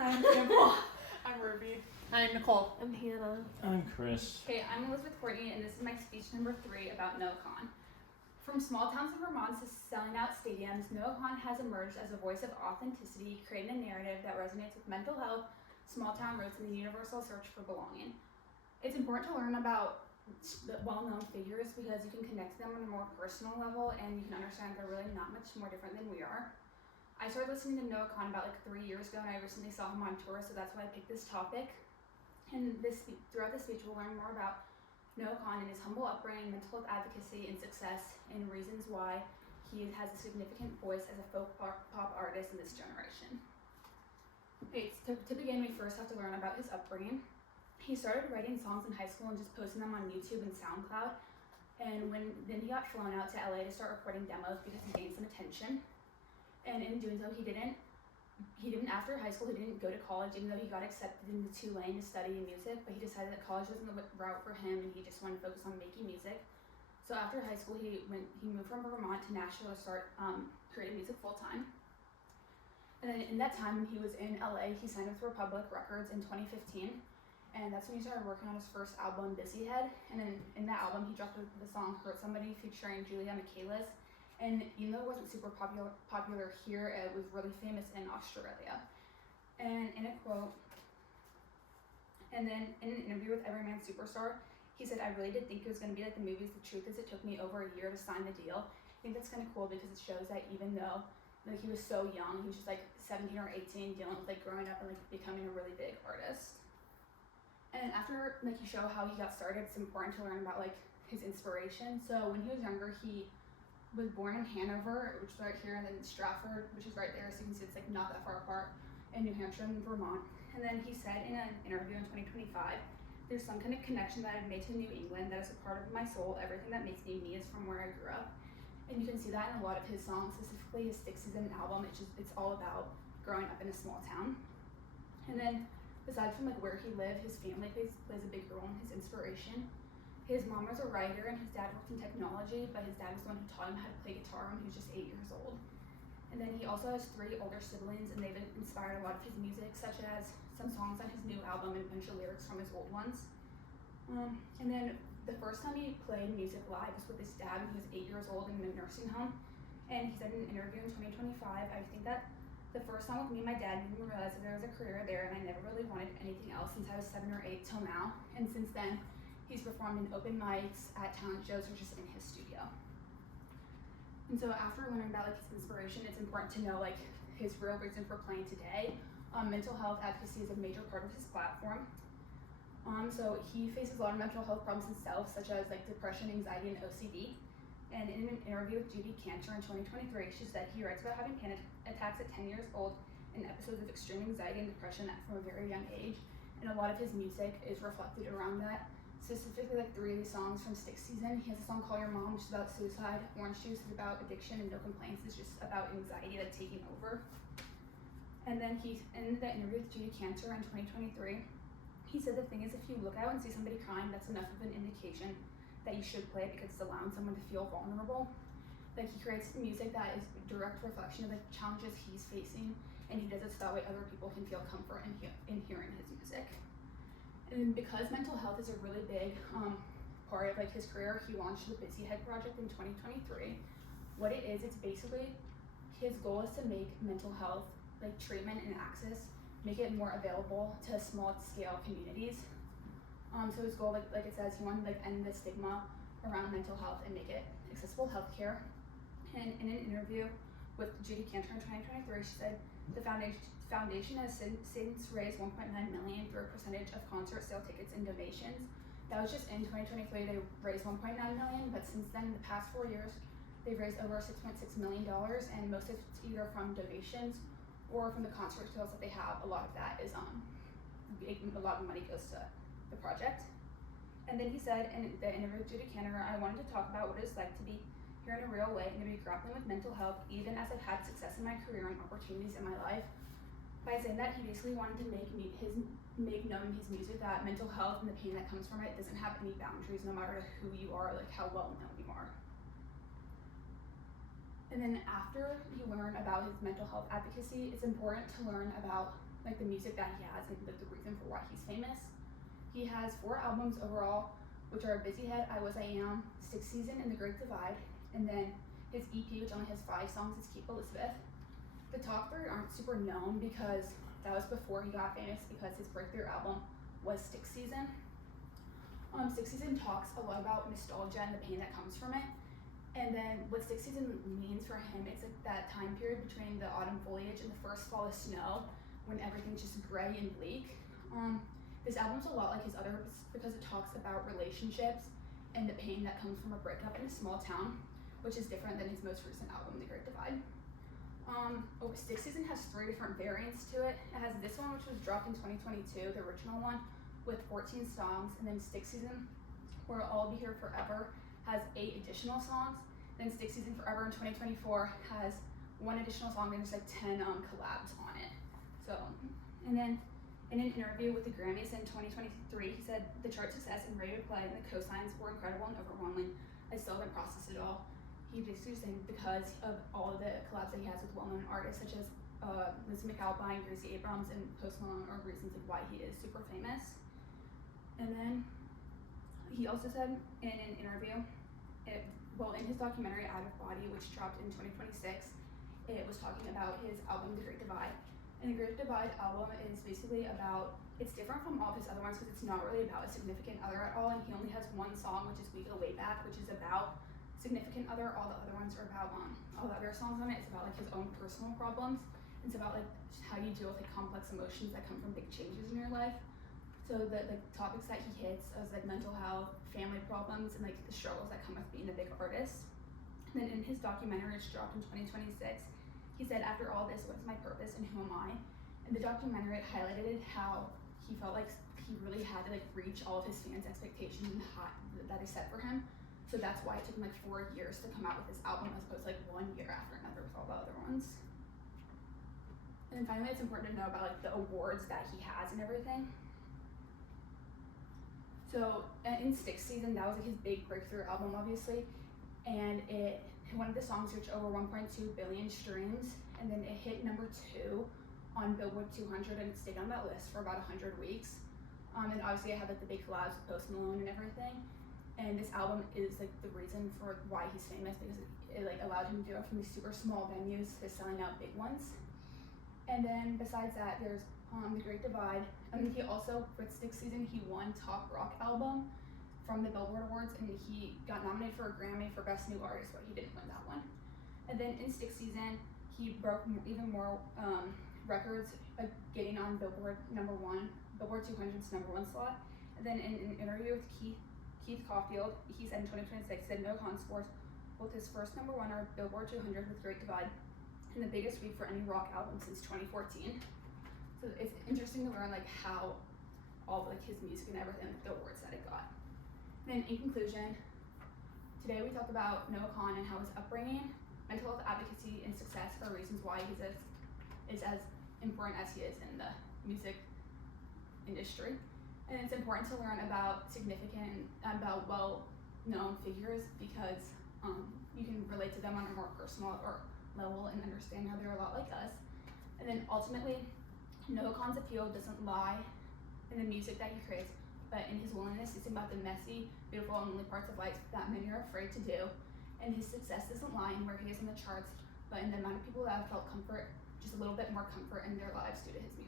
I'm Nicole. I'm Ruby. I'm Nicole. I'm Hannah. I'm Chris. Okay, I'm Elizabeth Courtney, and this is my speech number 3 about NoCon. From small towns in Vermont to selling out stadiums, NoCon has emerged as a voice of authenticity, creating a narrative that resonates with mental health, small town roots, and the universal search for belonging. It's important to learn about the well-known figures because you can connect to them on a more personal level, and you can understand they're really not much more different than we are. I started listening to NoCon about 3 years ago, and I recently saw him on tour, so that's why I picked this topic. And throughout this speech, we'll learn more about NoCon and his humble upbringing, mental health advocacy, and success, and reasons why he has a significant voice as a folk pop artist in this generation. Okay, to begin, we first have to learn about his upbringing. He started writing songs in high school and just posting them on YouTube and SoundCloud. And then he got flown out to LA to start recording demos because he gained some attention. And in doing so, he didn't after high school, he didn't go to college, even though he got accepted into Tulane to study music, but he decided that college wasn't the route for him, and he just wanted to focus on making music. So after high school, he moved from Vermont to Nashville to start creating music full time. And then in that time, when he was in LA, he signed with Republic Records in 2015, and that's when he started working on his first album, Busyhead. And then in that album, he dropped the song Hurt Somebody featuring Julia Michaelis. And even though it wasn't super popular here, it was really famous in Australia. And in a quote, and then in an interview with Everyman Superstar, he said, "I really did think it was going to be like the movies. The truth is it took me over a year to sign the deal." I think that's kind of cool because it shows that even though he was so young, he was just 17 or 18 dealing with growing up and becoming a really big artist. And after you show how he got started, it's important to learn about his inspiration. So when he was younger, he was born in Hanover, which is right here, and then Stratford, which is right there, so you can see it's not that far apart, in New Hampshire and Vermont. And then he said in an interview in 2025, "There's some kind of connection that I've made to New England that is a part of my soul. Everything that makes me me is from where I grew up." And you can see that in a lot of his songs, specifically his 6th Season album. It's all about growing up in a small town. And then aside from where he lived, his family plays a big role in his inspiration. His mom was a writer and his dad worked in technology, but his dad was the one who taught him how to play guitar when he was just 8 years old. And then he also has 3 older siblings, and they've inspired a lot of his music, such as some songs on his new album and a bunch of lyrics from his old ones. And then the first time he played music live was with his dad when he was 8 years old in a nursing home. And he said in an interview in 2025, "I think that the first time with me and my dad made me realize that there was a career there, and I never really wanted anything else since I was 7 or 8 till now. And since then, he's performed in open mics, at talent shows, or just in his studio." And so after learning about his inspiration, it's important to know his real reason for playing today. Mental health advocacy is a major part of his platform. So he faces a lot of mental health problems himself, such as depression, anxiety, and OCD. And in an interview with Judy Cantor in 2023, she said he writes about having panic attacks at 10 years old and episodes of extreme anxiety and depression from a very young age. And a lot of his music is reflected around that. Specifically 3 of these songs from 6th Season. He has a song called Your Mom, which is about suicide. Orange Juice is about addiction, and No Complaints is just about anxiety taking over. And then he ended that interview with Judy Cantor in 2023. He said the thing is, if you look out and see somebody crying, that's enough of an indication that you should play it because it's allowing someone to feel vulnerable. He creates music that is a direct reflection of the challenges he's facing, and he does it so that way other people can feel comfort in hearing his music. And because mental health is a really big part of his career, he launched the Busyhead Project in 2023. What it is, it's basically his goal is to make mental health treatment and access, make it more available to small scale communities. So his goal, like it says, he wanted to end the stigma around mental health and make it accessible healthcare. And in an interview with Judy Cantor in 2023, she said the foundation has since raised $1.9 million through a percentage of concert sale tickets and donations. That was just in 2023, they raised $1.9 million, but since then, in the past 4 years, they've raised over $6.6 million, and most of it's either from donations or from the concert sales that they have. A lot of that is, a lot of money goes to the project. And then he said in the interview with Judy Cantor, "I wanted to talk about what it's like to be here in a real way and to be grappling with mental health, even as I've had success in my career and opportunities in my life." By saying that, he basically wanted to make known in his music that mental health and the pain that comes from it doesn't have any boundaries, no matter who you are, how well known you are. And then after you learn about his mental health advocacy, it's important to learn about like the music that he has and like the reason for why he's famous. He has 4 albums overall, which are Busy Head, I Was, I Am, Sixth Season, and The Great Divide. And then his EP, which only has 5 songs, is Keep Elizabeth. The top 3 aren't super known because that was before he got famous, because his breakthrough album was Sixth Season. Sixth Season talks a lot about nostalgia and the pain that comes from it. And then what Sixth Season means for him, it's like that time period between the autumn foliage and the first fall of snow, when everything's just gray and bleak. This album's a lot like his others because it talks about relationships and the pain that comes from a breakup in a small town, which is different than his most recent album, The Great Divide. Sixth Season has 3 different variants to it. It has this one, which was dropped in 2022, the original one, with 14 songs, and then Sixth Season, Where I'll Be Here Forever, has 8 additional songs. Then Sixth Season Forever in 2024 has 1 additional song and there's like 10 collabs on it. So, and then in an interview with the Grammys in 2023, he said the chart success and radio play and the cosigns were incredible and overwhelming. I still haven't processed it all. He basically was saying because of all of the collabs that he has with well-known artists such as Liz McAlpine, Gracie Abrams, and Post Malone are reasons of why he is super famous. And then he also said in an interview, in his documentary Out of Body, which dropped in 2026, it was talking about his album The Great Divide. And The Great Divide album is basically about, it's different from all of his other ones because it's not really about a significant other at all, and he only has 1 song, which is We Go Way Back, which is about significant other. All the other ones are about, all the other songs on it, it's about like his own personal problems. It's about like how you deal with like complex emotions that come from big changes in your life. So the topics that he hits is like mental health, family problems, and like the struggles that come with being a big artist. And then in his documentary, which dropped in 2026, he said, after all this, what is my purpose and who am I? In the documentary, it highlighted how he felt like he really had to like reach all of his fans' expectations and that is set for him. So that's why it took him like 4 years to come out with this album as opposed to like 1 year after another with all the other ones. And then finally, it's important to know about like the awards that he has and everything. So in Sixth Season, that was like his big breakthrough album, obviously, and one of the songs reached over 1.2 billion streams, and then it hit number 2 on Billboard 200, and it stayed on that list for about 100 weeks. And obviously, I had like the big collabs with Post Malone and everything, and this album is like the reason for why he's famous because it like allowed him to go from these super small venues to selling out big ones. And then besides that, there's The Great Divide. And then he also, with Sixth Season, he won Top Rock Album from the Billboard Awards, and he got nominated for a Grammy for Best New Artist, but he didn't win that one. And then in Sixth Season, he broke even more records, getting on Billboard Billboard 200's #1 slot. And then in an interview with Keith Caulfield, he said in 2026 that No Con scores both his first #1 or Billboard 200 with Great Divide, and the biggest week for any rock album since 2014. So it's interesting to learn like how all like his music and everything, like, the awards that it got. And then in conclusion, today we talked about Noah Kahan and how his upbringing, mental health advocacy, and success are reasons why he's is as important as he is in the music industry. And it's important to learn about well-known figures because you can relate to them on a more personal level and understand how they're a lot like us. And then ultimately, Noah Kahan's appeal doesn't lie in the music that he creates, but in his willingness to sing about the messy, beautiful, and lonely parts of life that many are afraid to do. And his success doesn't lie in where he is in the charts, but in the amount of people that have felt comfort, just a little bit more comfort in their lives due to his music.